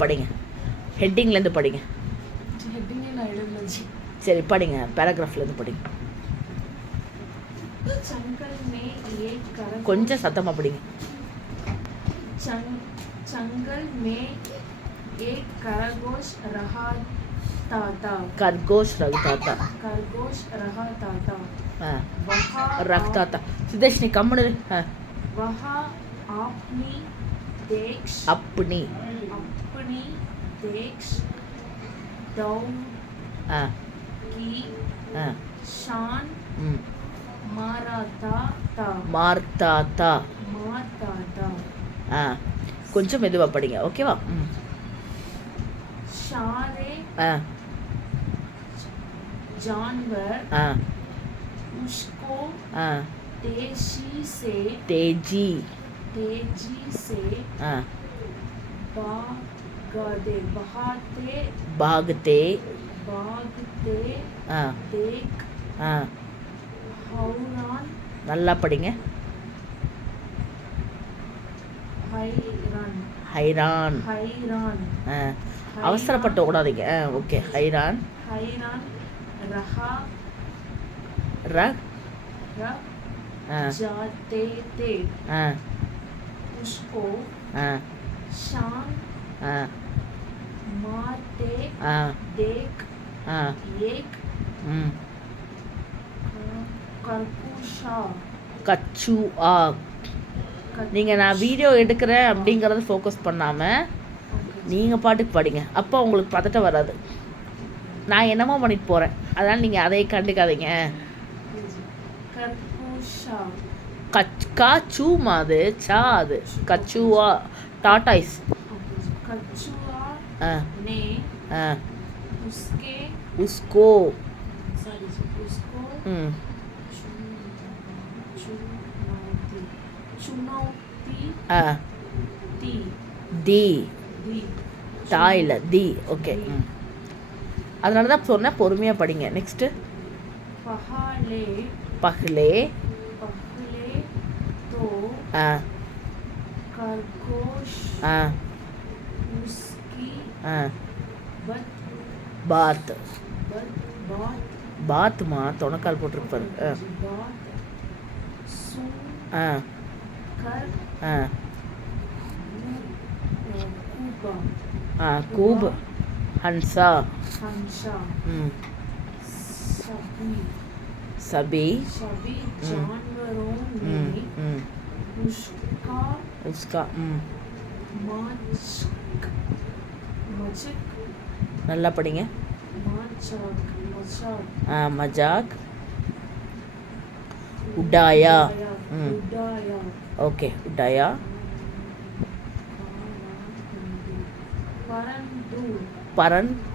படிங்க, ஹெட்டிங்லேருந்து படிங்க. சரி படிங்க, பேராகிராஃப்லேருந்து படிங்க. கொஞ்சம் சத்தமாக படிங்க. जंगल में एक खरगोश रहा था। खरगोश रखता था। खरगोश रखता था। रखता था। सिद्धेश ने कम वह अपनी देश दौड़ की शान मारता था। கொஞ்சம் மெதுவா படிங்க, ஓகேவா? सारे जानवर उसको तेजी से भागते देख நல்லா படிங்க. ஹைரான். அவசரப்பட்டு ஓடாதீங்க. ஓகே, ஹைரான் जाते थे। उसको शान मारते देख एक கச்சுவா. நீங்கள் நான் வீடியோ எடுக்கிறேன் அப்படிங்கிறத ஃபோக்கஸ் பண்ணாமல் நீங்கள் பாட்டுக்கு படிங்க. அப்போ உங்களுக்கு பதட்டம் வராது. நான் என்னமோ பண்ணிட்டு போகிறேன், அதனால் நீங்கள் அதை கண்டுக்காதீங்க. கச்சுமா, அது சா, அது கச்சுவா. டாட்டாய்ஸ். உஸ்கோ தி தா இல்லை தி. ஓகே, அதனால தான் சொன்னேன் பொறுமையாக படிங்க. நெக்ஸ்ட்டு பஹ்லே तो खरगोश उसकी बात மா தொணக்கால் போட்டிருப்பாரு. கூப் हंसा सभी जानवरों ने उसका நல்லா படிங்க. मजाक उड़ाया. ओके, उड़ाया. परंतु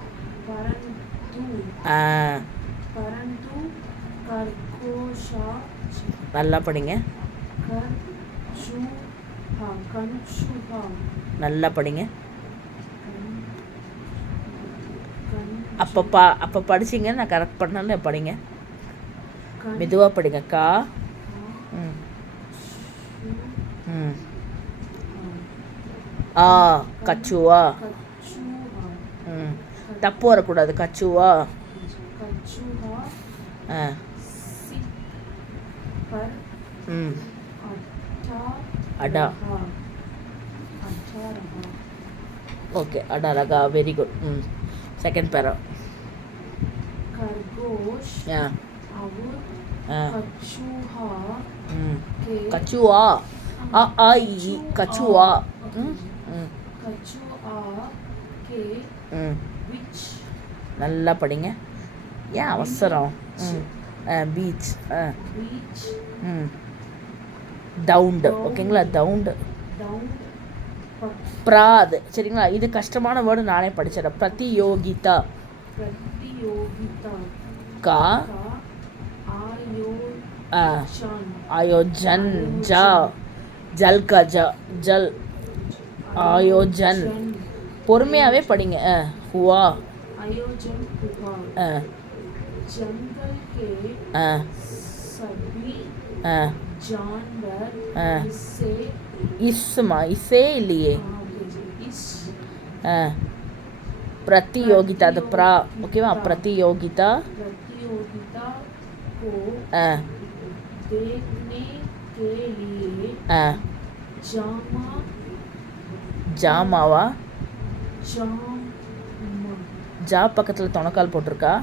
खरगोशा. நல்லா படிங்க. நல்லா படிங்க. அப்போ படிச்சிங்க, நான் கரெக்ட் பண்ணல. படிங்க, மெதுவாக படிங்க. கா ஆ கச்சுவா. தப்பு வரக்கூடாது. கச்சுவா. அடா. ஓகே, அடா ரகா. Very good. செகண்ட் பேரா. खरगोश कछुआ. कछुआ के बीच. நல்லா படிங்க. ஏன் அவசரம்? பீச். டவுண்டு. ஓகேங்களா? டவுண்டு. பிராது. சரிங்களா? இது கஷ்டமான வேர்டு, நானே படிச்சிடறேன். பிரதியோகிதா. का आयोजन. जा जल का जल आयोजन. பொறுமையாவே படிங்க. हुआ आयोजन हुआ. जंगल के सभी जानवर इससे लिए प्रतियोगिता அது ப்ரா ஓகேவா प्रतियोगिता प्रतियोगिता को ஆ देखने के लिए ஆ जामा ஜாமாவா जामा ஜா பக்கத்தில் தொணக்கால் போட்டிருக்கா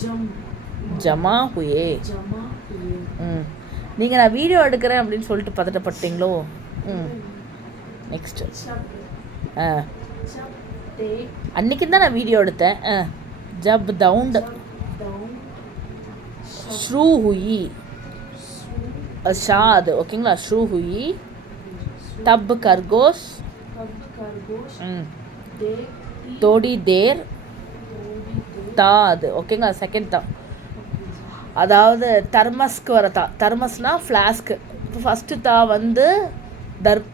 जम ஜமா ஹுயே जमा हुए ம் நீங்கள் நான் வீடியோ எடுக்கிறேன் அப்படின்னு சொல்லிட்டு பதட்டப்பட்டீங்களோ ம் நெக்ஸ்ட்டு जब ஆ जब देख அன்றைக்கி தான் நான் வீடியோ எடுத்தேன் ஜப் தவுண்ட் डाउन ஷ்ரூ ஹுயி ஷாத் ஓகேங்களா ஷ்ரூ ஹுயி தப் கர்கோஷ் कब खरगोश ம் देखती தோடி தேர் थोड़ी देर தாது ஓகேங்களா செகண்ட் தா அதாவது தர்மஸ்க்கு வர தா தர்மஸ்னா ஃப்ளாஸ்க்கு இப்போ ஃபஸ்ட்டு தா வந்து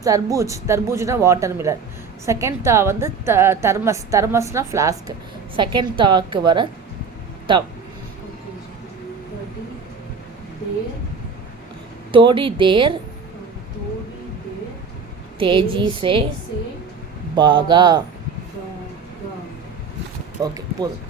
தர்பூஜ்னா வாட்டர் மிலன் செகண்ட் தா வந்து தர்மஸ்னா ஃப்ளாஸ்க்கு செகண்ட் தாக்கு வர தா थोड़ी देर தோடி தேர் थोड़ी देर तेजी से से भागा भागा ஓகே போதும்